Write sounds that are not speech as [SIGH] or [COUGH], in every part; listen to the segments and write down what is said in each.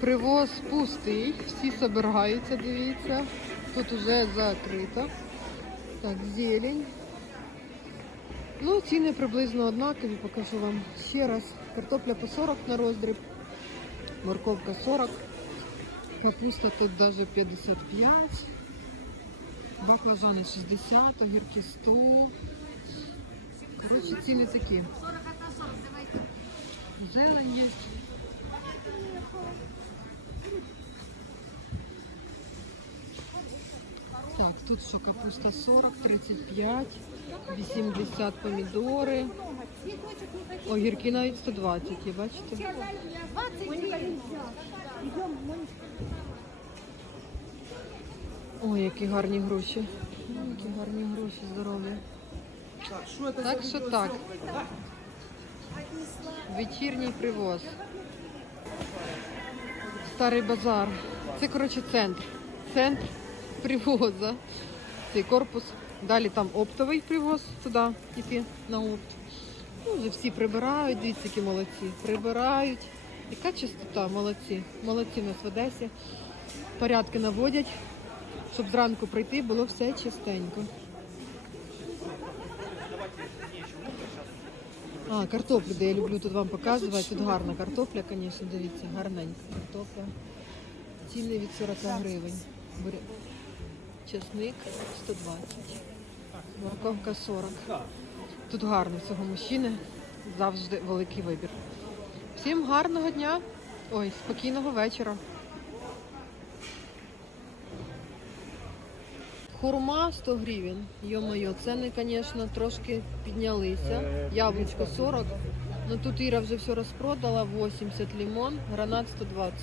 Привоз пустий, всі збираються, дивіться. Тут уже закрито. Так, зелень. Ну, ціни приблизно однакові, покажу вам ще раз. Картопля по 40 на роздріб, морковка 40, капуста тут даже 55, баклажани 60, огірки 100. Коротше, ціни такі. Зелень є. Так, тут що капуста 40, 35, 80 помідори. Огірки навіть 120 є, бачите? Ой, які гарні гроші. Які гарні гроші, здоров'я. Так що так. Вечірній привоз. Старий базар. Це, коротше, центр. Центр привоза. Цей корпус. Далі там оптовий привоз туди йти на опт. Ну, вже всі прибирають, дивіться, які молодці. Прибирають. Яка чистота, молодці. Молодці нас в Одесі. Порядки наводять, щоб зранку прийти було все чистенько. А, картоплю, де я люблю тут вам показувати. Тут гарна картопля, звісно, дивіться, гарненька картопля. Ціни від 40 гривень. Чесник 120. Морковка 40. Тут гарно цього мужчини. Завжди великий вибір. Всім гарного дня. Ой, спокійного вечора. Хурма 100 гривень. Йо-моє, ціни, звісно, трошки піднялися. Яблучко 40. Ну тут Іра вже все розпродала. 80 лимон, гранат 120.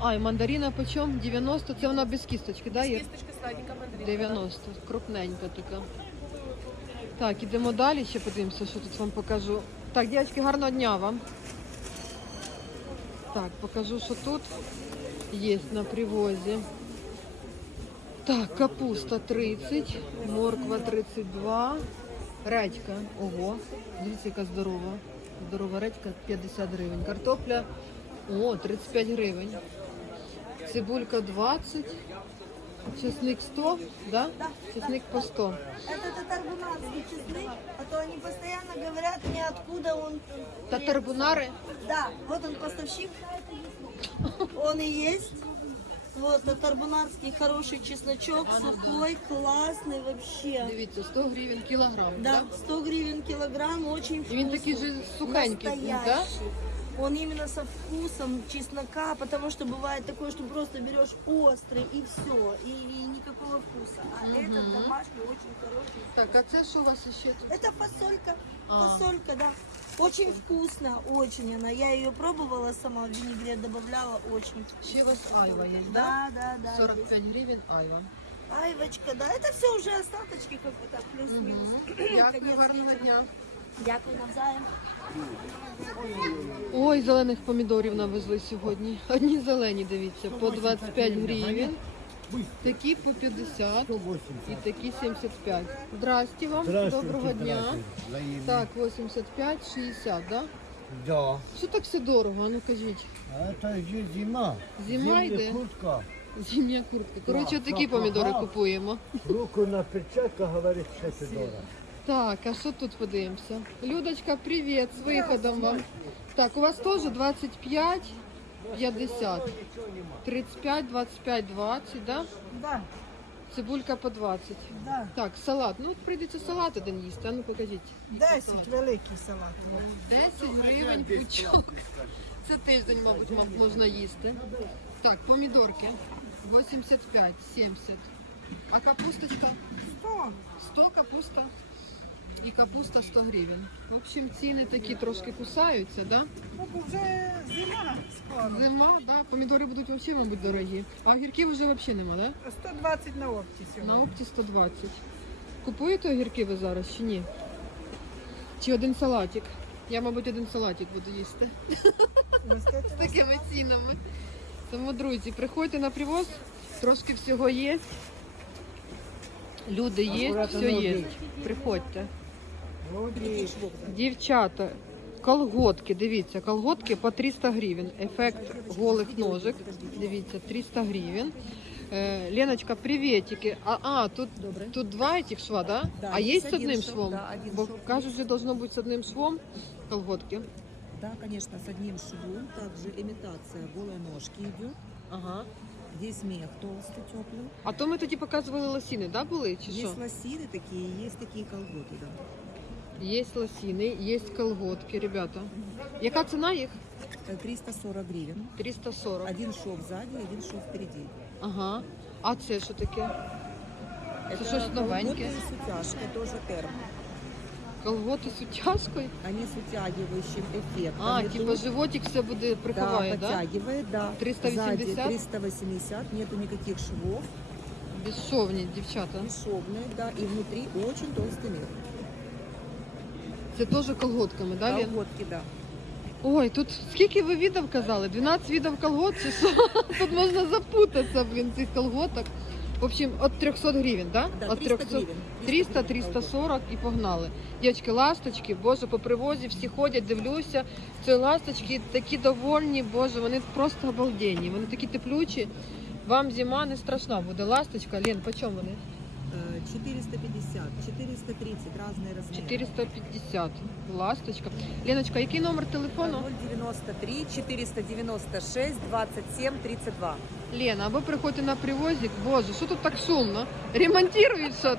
А, і мандарина почем? 90. Це вона без кісточки, да, Ір? Кісточка сладенька мандарин. 90. Крупненька така. Так, ідемо далі, ще подивимося, що тут вам покажу. Так, дівчатки, гарного дня вам. Так, покажу, що тут є на привозі. Так, капуста 30, морква 32, редька. Ого, дивіться, яка здорова. Здорова редька 50 гривень. Картопля о, 35 гривень. Цибулька 20. Чесник 100, да? Да. Чесник по 100. Это татарбунарский чеснок, а то они постоянно говорят мне, откуда он. Татарбунари. Да, вот он поставщик. Он и есть. Вот, татарбунарский хороший чесночок, сухой, классный вообще. Дивіться, 100 гривень кілограм. Да, 100 гривен килограмм, очень І вкусный. він такий же сухенький, да? Он именно со вкусом чеснока, потому что бывает такое, что просто берешь острый и все, и, и никакого вкуса. А этот домашний очень хороший. Так, а це що у вас ще тут? Это фасолька. А. Фасолька, да. Очень вкусно, очень она. Я ее пробовала сама, в винегрет добавляла, очень вкусно. Ще у вас айва є, да? Да, да, да. 45 гривень айва. Айвочка, да. Это все уже остаточки, как бы так, плюс-минус. Дякую, Конец гарного дня. Дякую навзаєм. Ой, зелених помідорів навезли сьогодні. Одні зелені, дивіться, по 25 гривень. Такі по 50 і такі 75. Здрасте вам, доброго дня. Так, 85, 60, да? Да. Що так все дорого? А ну кажіть. А это же зима. Зима Зимняя йде? куртка. Зимня куртка. Коротше, Так, такі помідори купуємо. Руку на перчатках, говорит, что это дорого. Так, а що тут подивимося? Людочка, привіт, з виходом вам. Так, у вас теж 25, 50. 35, 25, 20, да? Да, Цибулька по 20. да. Так, салат. Ну, от прийдеться салат один їсти, а ну покажіть. 10 великий салат. 10 гривень пучок. Це тиждень, мабуть, м- можна їсти. Так, помідорки 85, 70. А капусточка? 100. 100 капуста. І капуста 100 гривень. В общем, ціни такі трошки кусаються, да? Ну, вже зима скоро. Зима, да. Помідори будуть взагалі, мабуть, дорогі. А огірків вже взагалі нема, да? 120 на опті сьогодні. На опті 120. Купуєте огірки ви зараз чи ні? Чи один салатик? Я, мабуть, один салатик буду їсти з такими цінами. Тому, друзі, приходьте на привоз, трошки всього є. Люди є, все є. Приходьте. Дівчата, колготки, дивіться, колготки по 300 гривень. Ефект голих ножик. Дивіться, 300 гривень. Е, Леночка, приветики. А, а тут, тут два этих шва, да? Да, а есть есть с одним один шов, швом? да, один Бо шов кажуть, що должно бути з одним швом колготки. Да, конечно, с одним швом. Также имитация голой ножки идет. Ага. Здесь мех толстый, теплый. А то ми тоді показували лосіни, да, були? Чи що? Есть лосины такие, есть такие колготы, да. Є лосіни, є колготки, ребята. Яка ціна їх? Э, 340 гривен. 340. Один шов сзади, один шов впереди. Ага. А це що таке? Это что-то новенькое. колготы с утяжкой, тоже термо. Колготи з утяжкою? Они с утягивающим эффектом. А, идут. типа животик все буде да, приховає, да? подтягивает, да. 380? Сзади 380, нету никаких швов. Безшовні, дівчата. Бесшовные, да, и внутри очень толстый мех. Це теж колготками, да, Лен? Колготки, да. Ой, тут скільки ви відів казали? 12 видів колгот чи що? [LAUGHS] Тут можна запутатися, блін, цих колготок. В общем, от 300 гривень, да? Да, От 300 гривен. 300, 340 і погнали. Дівчатки, ласточки, боже, по привозі всі ходять, дивлюся. Ці ласточки такі довольні, боже, вони просто обалденні. Вони такі теплючі. Вам зима не страшна буде. Ласточка, Лен, по чому вони? Э, 450, 430, разные размеры. 450. Ласточка. Леночка, який номер телефону? 093 496 27 32. Лена, або приходьте на привозик. Боже, що тут так шумно? Ремонтують щось.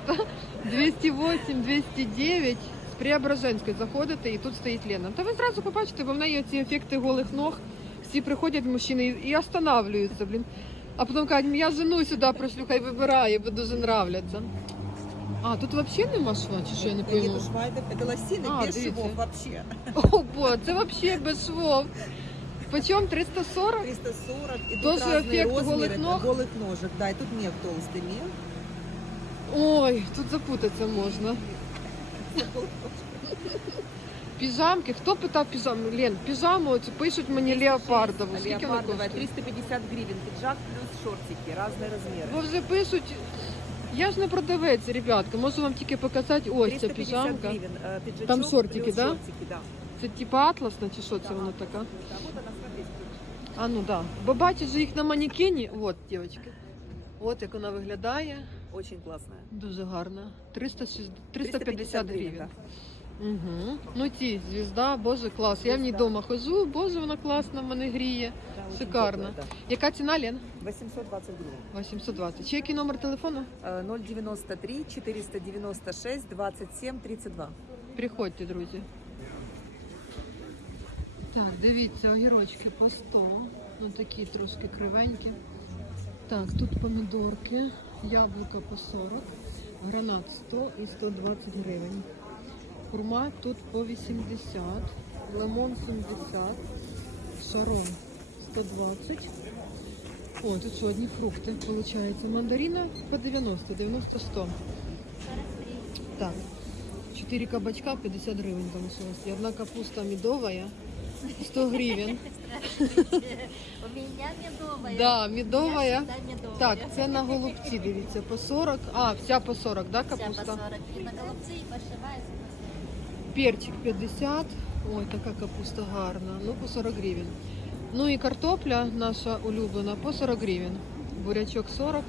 208, 209. З Преображенської заходите і тут стоїть Лена. Та ви зразу побачите, бо в неї ці ефекти голих ног. Всі приходять мужчини і, і останавливаються, блін. А потім кажуть, я жену сюди пришлю, хай вибирає, бо дуже нравляться. А, тут взагалі нема шва, чи що я не Это пойму? нету шва, это, это лосины А, без видите. швов вообще. О, бо, це взагалі без швов. Почем 340? 340. И тут Тоже разные эффект размеры голых ног? голых ножек. Да, и тут мех толстый мех. Ой, тут запутатися можна. [LAUGHS] Піжамки. Хто питав піжаму? Лен, піжаму цю пишуть мені леопардову. Скільки вона Леопардовая коштує? 350 гривен. Пиджак плюс шортики. Разные размеры. Бо вже пишуть. Я ж не продавець, ребятка. Можу вам тільки показати. Ось ця 350 піжамка. гривен. э, пиджачок Там шортики, плюс да? шортики, да. Це типа атласна чи що це Да. вона така? Да, вот она, смотрите. А ну да. Бо бачиш же їх на манекені. От, дівчатки. От як вона виглядає. Очень классная. Дуже гарна. 360 350 гривень. да. Угу. Ну ті, звізда, боже, клас. Я в ній вдома хожу, боже, вона класна, мене гріє. Шикарно. Яка ціна, Лен? 820 гривен. 820. Чи який номер телефону? Э, 093 496 27 32. Приходьте, друзі. Так, дивіться, огірочки по 100. Ну такі трошки кривенькі. Так, тут помідорки, яблука по 40, гранат 100 і 120 гривень. Курма тут по 80, лимон 70, шарон 120. О, тут що, одні фрукти, виходить. Мандарина по 90, 90-100. Так, 4 кабачка 50 гривень там осталось. И одна капуста медовая 100 гривен. [LAUGHS] У меня медовая. Да, медовая. Так, це на голубці, дивіться, по 40. А, вся по 40, да, Вся по капуста? 40. И на голубцы, и пошивается. Перчик 50. Ой, така капуста гарна. Ну, по 40 гривень. Ну і картопля наша улюблена по 40 гривень. Бурячок 40.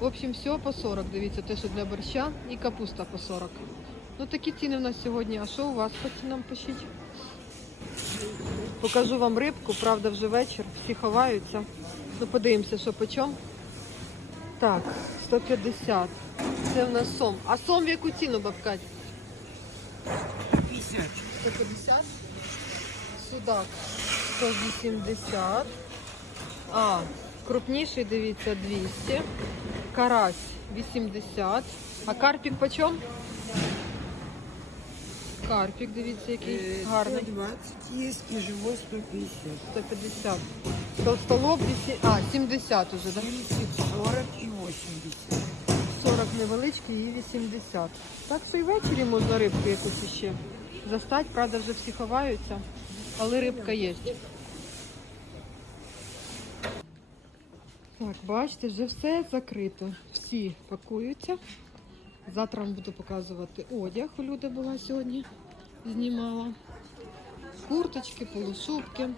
В общем, все по 40. Дивіться, те, що для борща і капуста по 40. Ну такі ціни в нас сьогодні. А що у вас по цінам пишіть? Покажу вам рибку, правда, вже вечір. Всі ховаються. Ну, подивимося, що по чому. Так, 150. Це в нас сом. А сом в яку ціну, бабка? 150. Судак 180. А, крупніший, дивіться, 200. Карась 80. А карпік почем? Карпік, дивіться, який гарний. 120 есть и живой 150. 150. Толстолоб 10, а, 70 уже, да? 70, 40 и 80. 40 невеличкий і 80. Так що і ввечері можна рибку якусь ще застать. Правда, вже всі ховаються, але рибка є. Так, бачите, вже все закрито. Всі пакуються. Завтра вам буду показувати одяг. Люди була сьогодні, знімала. Курточки, полушубки.